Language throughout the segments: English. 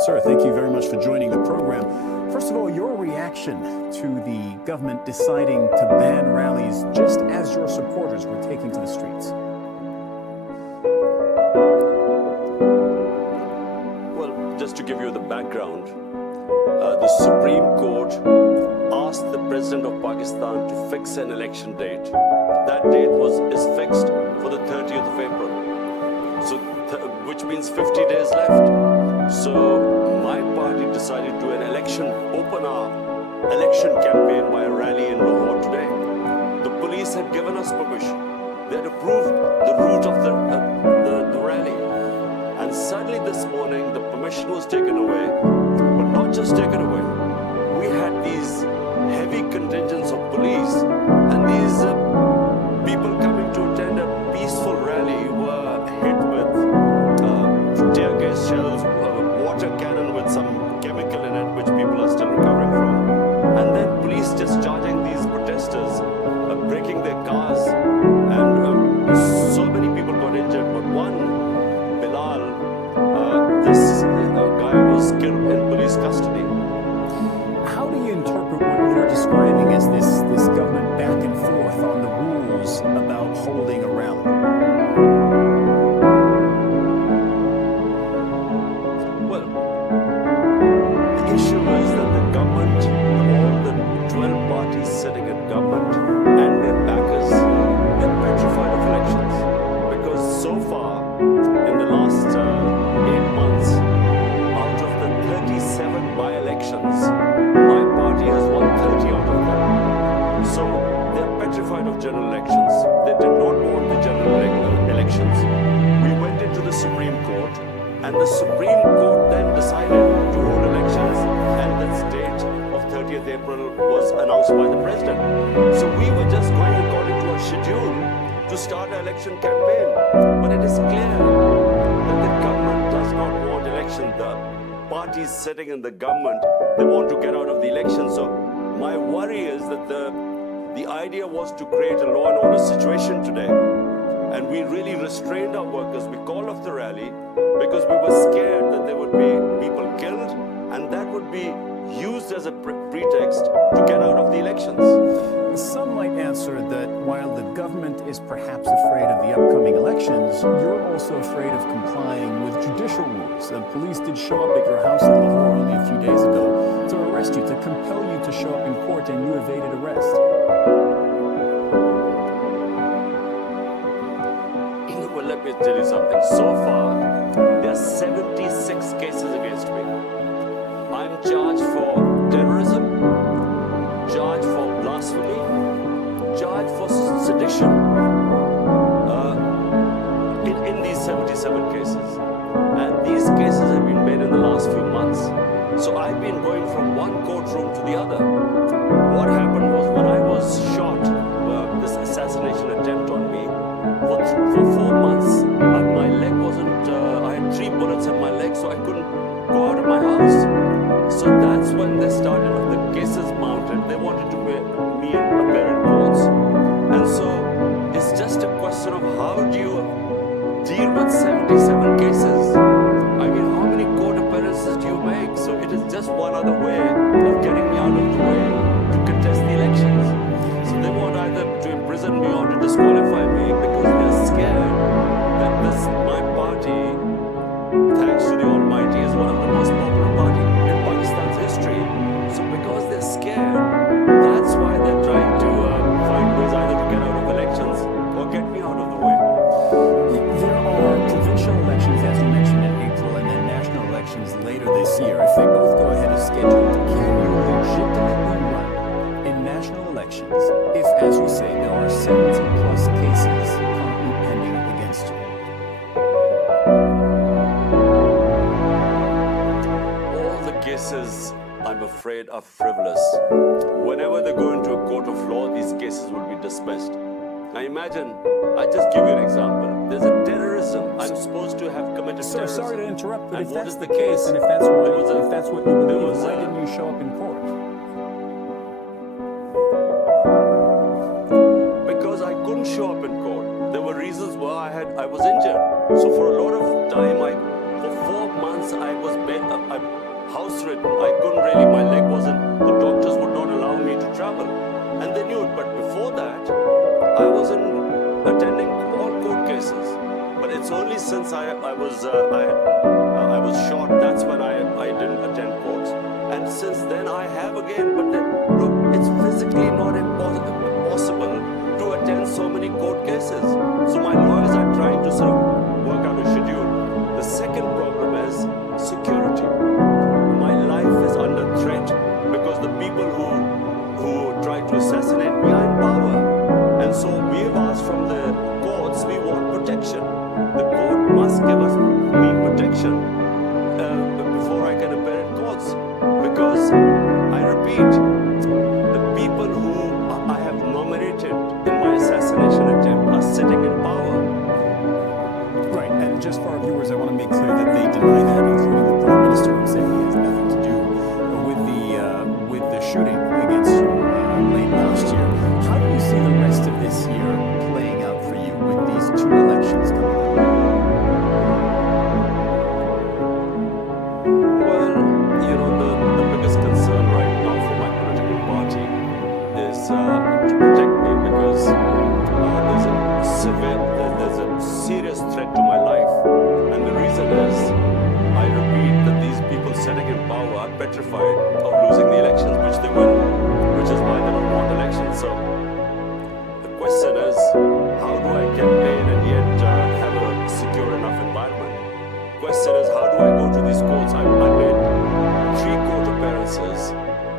Sir, thank you very much for joining the program. First of all, your reaction to the government deciding to ban rallies just as your supporters were taking to the streets. Well, just to give you the background, the Supreme Court asked the President of Pakistan to fix an election date. That date is fixed for the 30th of April, so which means 50 days left. So my party decided to do an open our election campaign by a rally in Lahore today. The police had given us permission. They had approved the route of the rally. And suddenly this morning, the permission was taken away, but not just taken away. We had these heavy contingents of police, and these people coming to attend a peaceful rally were hit with tear gas shells, water cannon with some chemical in it, which people are still recovering from. And then police just charging these protesters, breaking their cars, and so many people got injured. But one, Bilal, this guy was killed in police custody. How do you interpret what you're describing as this government back and forth on the rules about holding a rally? Well, the issue is that the government, all the 12 parties sitting in government and their backers, they're petrified of elections. Because so far, in the last 8 months, out of the 37 by-elections, my party has won 30 out of them. So they're petrified of general elections. They did not want the general elections. We went into the Supreme Court, and the Supreme Court then decided to hold elections, and this date of 30th April was announced by the President. So we were just going according to our schedule to start our election campaign. But it is clear that the government does not want election. The parties sitting in the government, they want to get out of the election. So my worry is that the idea was to create a law and order situation today. And we really restrained our workers. We called off the rally because we were scared that there would be people killed, and that would be used as a pretext to get out of the elections. Some might answer that while the government is perhaps afraid of the upcoming elections, you're also afraid of complying with judicial rules. The police did show up at your house in Lahore only a few days ago to arrest you, to compel you to show up in court, and you evaded arrest. Well, let me tell you something. So far, there are 76 cases against me. I'm charged for terrorism, charged for blasphemy, charged for sedition in these 77 cases. And these cases have been made in the last few months. So I've been going from one courtroom to the other. What happened was when I was shot, this assassination attempt on me, for 4 months, my leg wasn't, I had 3 bullets in my leg, so I couldn't go out of my house. So that's when they started, the cases mounted. They wanted to make me appear in courts. And so it's just a question of how do you deal with 77 cases? I mean, how many court appearances do you make? So it is just one other way of getting me out of the way to contest the elections. So they want either to imprison me or to disqualify me because they're scared that my party, thanks to the Almighty, is one of the most popular parties in Pakistan's history. So because they're scared, that's why they're trying to find ways either to get out of elections or get me out of the way. There are provincial elections, as you mentioned, in April, and then national elections later this year. If they both go ahead as scheduled, can you legitimately run in national elections if, as you say, there are 70+ cases currently pending against you? All the cases, I'm afraid, are frivolous. Whenever they go into a court of law, these cases will be dismissed. Now imagine, I just give you an example. There's a terrorism. I'm supposed to have committed Sir, terrorism. sorry to interrupt, but And if what that's is the the case, case? and if that's what you believe, was why a- didn't you show up in court? Because I couldn't show up in court. There were reasons why I was injured. So for a lot of time, for 4 months, I house ridden. I couldn't really, my leg wasn't, the doctors would not allow me to travel. And they knew it. But before that, I wasn't attending all court cases. But it's only since I was shot, that's when I didn't attend courts. And since then I have again. But then, look, it's physically not possible to attend so many court cases. So my lawyers are trying to sort of work out a schedule. The second problem is security. My life is under threat because the people who try to assassinate me are in power. And so we have asked from the courts, we want protection. The court must give me protection before I can appear in courts. Because, I repeat, the people who I have nominated in my assassination attempt are sitting in power. Right, and just for our viewers, I want to make clear that they deny that, including the Prime Minister, who said he has nothing to do with the shooting against you late last year. How do you see the rest of this year playing out for you with these two elections coming up? Well, you know, the biggest concern right now for my political party is to protect me because there's a serious threat to my life. And the reason is, I repeat, that these people sitting in power are petrified of losing the elections, which they will, which is why they don't want elections. So the question is, how do I campaign and yet have a secure enough environment? Question is, how do I go to these courts? I made 3 court appearances,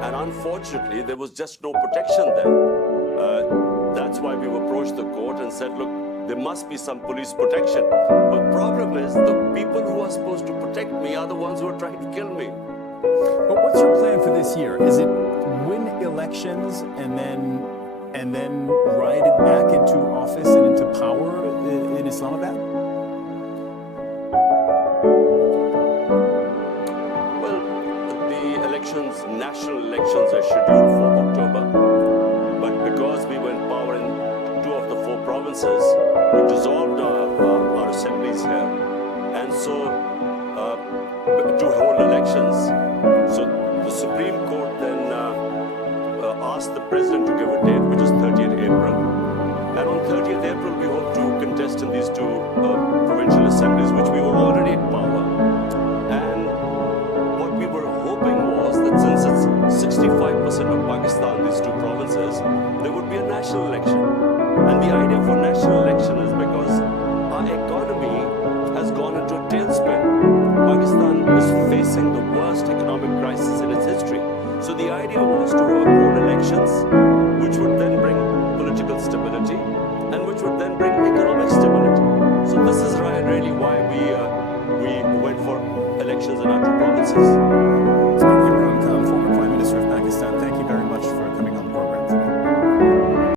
and unfortunately, there was just no protection there. That's why we've approached the court and said, look, there must be some police protection. But the problem is, the people who are supposed to protect me are the ones who are trying to kill me. But what's your plan for this year? Is it win elections and then ride it back into office and into power in Islamabad? Well, the elections, national elections, are scheduled for October. But because we were in power in 2 of the 4 provinces, we dissolved our assemblies here. And so, to hold elections. So the Supreme Court then asked the President to give a date, which is 30th April. And on 30th April, we hope to contest in these 2 provincial assemblies, which we were already in power. And what we were hoping was that since it's 65% of Pakistan, these 2 provinces, there would be a national election. And the idea for national election is because our economy has gone into a tailspin. Pakistan is facing the worst economic crisis in its history. So the idea was to hold elections, which would then bring political stability and which would then bring economic stability.